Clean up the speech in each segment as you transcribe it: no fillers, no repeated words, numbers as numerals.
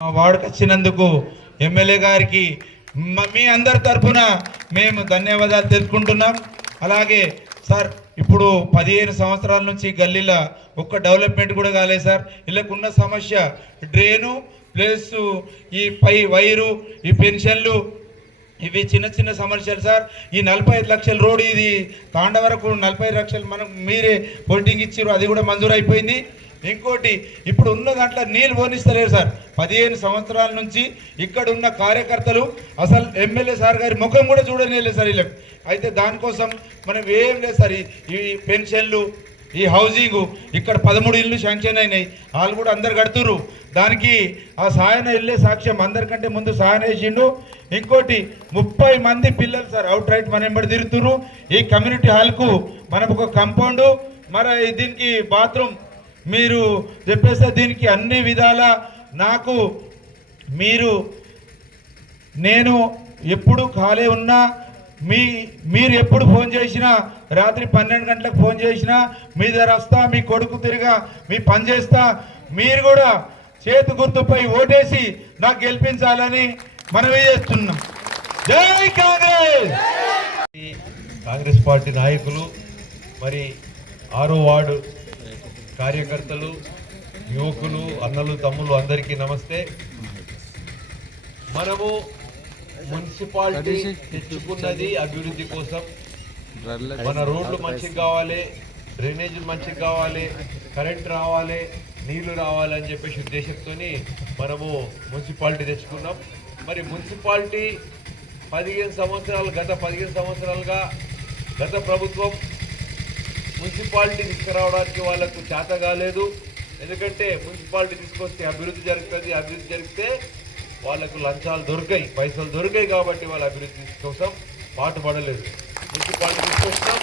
మా వార్డుకు వచ్చినందుకు ఎమ్మెల్యే గారికి మీ అందరి తరఫున మేము ధన్యవాదాలు తెలుపుకుంటున్నాం. అలాగే సార్ ఇప్పుడు 15 సంవత్సరాల నుంచి గల్లీలో ఒక్క డెవలప్మెంట్ కూడా కాలేదు సార్. ఇళ్ళకున్న సమస్య డ్రైను ప్లస్ ఈ పై వైరు, ఈ పెన్షన్లు, ఇవి చిన్న చిన్న సమస్యలు సార్. ఈ 45 లక్షల రోడ్ ఇది తాండ వరకు 45 లక్షలు మనం మీరే హోల్డింగ్ ఇచ్చారు, అది కూడా మంజూరు అయిపోయింది. ఇంకోటి ఇప్పుడు ఉన్న దాంట్లో నీళ్ళు పోనిస్తలేరు సార్. 15 సంవత్సరాల నుంచి ఇక్కడ ఉన్న కార్యకర్తలు అసలు ఎమ్మెల్యే సార్ గారి ముఖం కూడా చూడలేదు సార్ వీళ్ళకి. అయితే దానికోసం మనం ఏం లేదు సార్, ఈ పెన్షన్లు, ఈ హౌసింగ్, ఇక్కడ 13 ఇళ్ళు శాంక్షన్ అయినాయి, వాళ్ళు కూడా అందరు కడుతుర్రు. దానికి ఆ సాయన వెళ్ళే సాక్ష్యం అందరికంటే ముందు సాయన వేసిండు. ఇంకోటి 30 మంది పిల్లలు సార్ అవుట్ రైట్ మన ఎంబడి తిరుగుతుర్రు. ఈ కమ్యూనిటీ హాల్కు మనం ఒక కాంపౌండ్, మరి దీనికి బాత్రూమ్ మీరు చెప్పేస్తే దీనికి అన్ని విధాల నాకు నేను ఎప్పుడు ఖాళీ ఉన్నా మీరు ఎప్పుడు ఫోన్ చేసినా, రాత్రి 12 గంటలకు ఫోన్ చేసినా మీ దగ్గర వస్తా, మీ కొడుకు తిరిగా మీ పని చేస్తా. మీరు కూడా చేతు గుర్తుపై ఓటేసి నాకు గెలిపించాలని మనవి చేస్తున్నాం. జై కాంగ్రెస్. కాంగ్రెస్ పార్టీ నాయకులు, మరి 6వ వార్డు కార్యకర్తలు, యువకులు, అన్నలు, తమ్ముళ్ళు అందరికీ నమస్తే. మనము మున్సిపాలిటీ తెచ్చుకున్నది అభివృద్ధి కోసం. మన రోడ్లు మంచిగా కావాలి, డ్రైనేజీలు మంచిగా కావాలి, కరెంట్ రావాలి, నీళ్లు రావాలని చెప్పేసి ఉద్దేశంతో మనము మున్సిపాలిటీ తెచ్చుకున్నాం. మరి మున్సిపాలిటీ 15 సంవత్సరాలు, గత 15 సంవత్సరాలుగా గత ప్రభుత్వం మున్సిపాలిటీ తీసుకురావడానికి వాళ్ళకు చేత కాలేదు. ఎందుకంటే మున్సిపాలిటీ తీసుకొస్తే అభివృద్ధి జరుగుతుంది, అభివృద్ధి జరిగితే వాళ్ళకు లంచాలు దొరికాయి, పైసలు దొరికాయి, కాబట్టి వాళ్ళ అభివృద్ధి కోసం పాటుపడలేదు. మున్సిపాలిటీ తీసుకొస్తాం.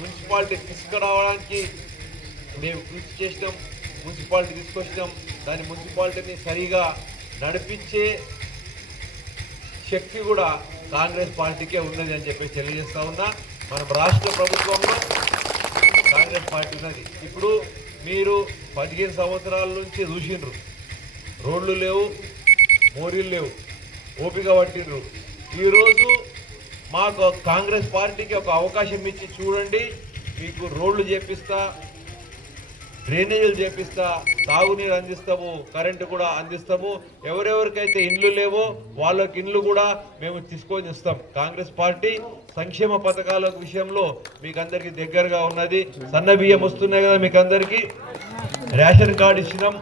మున్సిపాలిటీ తీసుకురావడానికి మేము కృషి చేసినాం, మున్సిపాలిటీ తీసుకొచ్చినాం. దాని మున్సిపాలిటీని సరిగా నడిపించే శక్తి కూడా కాంగ్రెస్ పార్టీకే ఉన్నది అని చెప్పి తెలియజేస్తా ఉన్నా. మన రాష్ట్ర ప్రభుత్వంలో కాంగ్రెస్ పార్టీ ఉన్నది. ఇప్పుడు మీరు 15 సంవత్సరాల నుంచి చూసిండ్రు, రోడ్లు లేవు, మోరీలు లేవు, ఓపిక పట్టిండ్రు. ఈరోజు మాకు కాంగ్రెస్ పార్టీకి ఒక అవకాశం ఇచ్చి చూడండి, మీకు రోడ్లు చేపిస్తా, డ్రైనేజీలు చేపిస్తా, తాగునీరు అందిస్తాము, కరెంటు కూడా అందిస్తాము. ఎవరెవరికైతే ఇండ్లు లేవో వాళ్ళకి ఇండ్లు కూడా మేము తీసుకొని ఇస్తాం. కాంగ్రెస్ పార్టీ సంక్షేమ పథకాల విషయంలో మీకు అందరికీ దగ్గరగా ఉన్నది. సన్న బియ్యం వస్తున్నాయి కదా, మీకు అందరికీ రేషన్ కార్డు ఇచ్చినాం,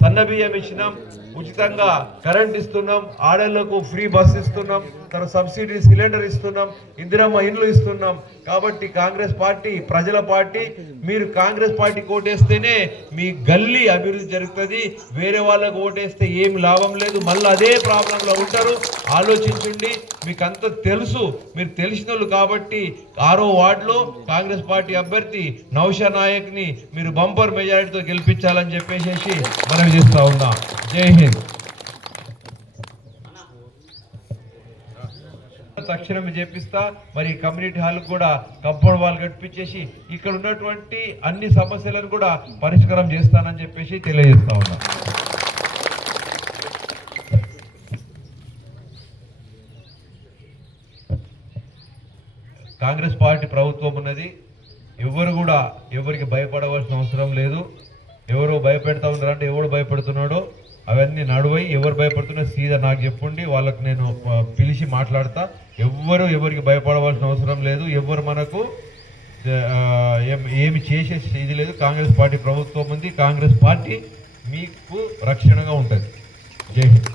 సన్న బియ్యం ఇచ్చినాం, ఉచితంగా కరెంట్ ఇస్తున్నాం, ఆడళ్లకు ఫ్రీ బస్ ఇస్తున్నాం, తర్వాత సబ్సిడీ సిలిండర్ ఇస్తున్నాం, ఇందిరమ్మ ఇండ్లు ఇస్తున్నాం. కాబట్టి కాంగ్రెస్ పార్టీ ప్రజల పార్టీ. మీరు కాంగ్రెస్ పార్టీకి ఓటేస్తేనే మీ గల్లీ అభివృద్ధి జరుగుతుంది. వేరే వాళ్ళకు ఓటేస్తే ఏమి లాభం లేదు, మళ్ళీ అదే ప్రాబ్లంలో ఉంటారు. ఆలోచించండి, మీకు అంత తెలుసు, మీరు తెలిసిన వాళ్ళు కాబట్టి 6వ వార్డులో కాంగ్రెస్ పార్టీ అభ్యర్థి నౌషా నాయక్ని మీరు బంపర్ మెజారిటీతో గెలిపించాలని చెప్పేసి మనం చేస్తా ఉన్నాం. జై హింద్. తక్షణం చేపిస్తా. మరి కమ్యూనిటీ హాల్ కూడా కంపౌండ్ వాల్ కట్టించేసి ఇక్కడ ఉన్నటువంటి అన్ని సమస్యలను కూడా పరిష్కారం చేస్తానని చెప్పేసి తెలియజేస్తా ఉన్నా. కాంగ్రెస్ పార్టీ ప్రభుత్వం ఉన్నది. ఎవరు కూడా ఎవరికి భయపడవలసిన అవసరం లేదు. ఎవరు భయపెడతా ఉన్నారంటే ఎవడు భయపడుతున్నాడో అవన్నీ నడువై, ఎవరు భయపడుతున్నా సీదా నాకు చెప్పండి, వాళ్ళకు నేను పిలిచి మాట్లాడతా. ఎవరికి భయపడవలసిన అవసరం లేదు. ఎవరు మనకు ఏమి చేసే ఇది లేదు. కాంగ్రెస్ పార్టీ ప్రభుత్వం ఉంది. కాంగ్రెస్ పార్టీ మీకు రక్షణగా ఉంటుంది. జై హింద్.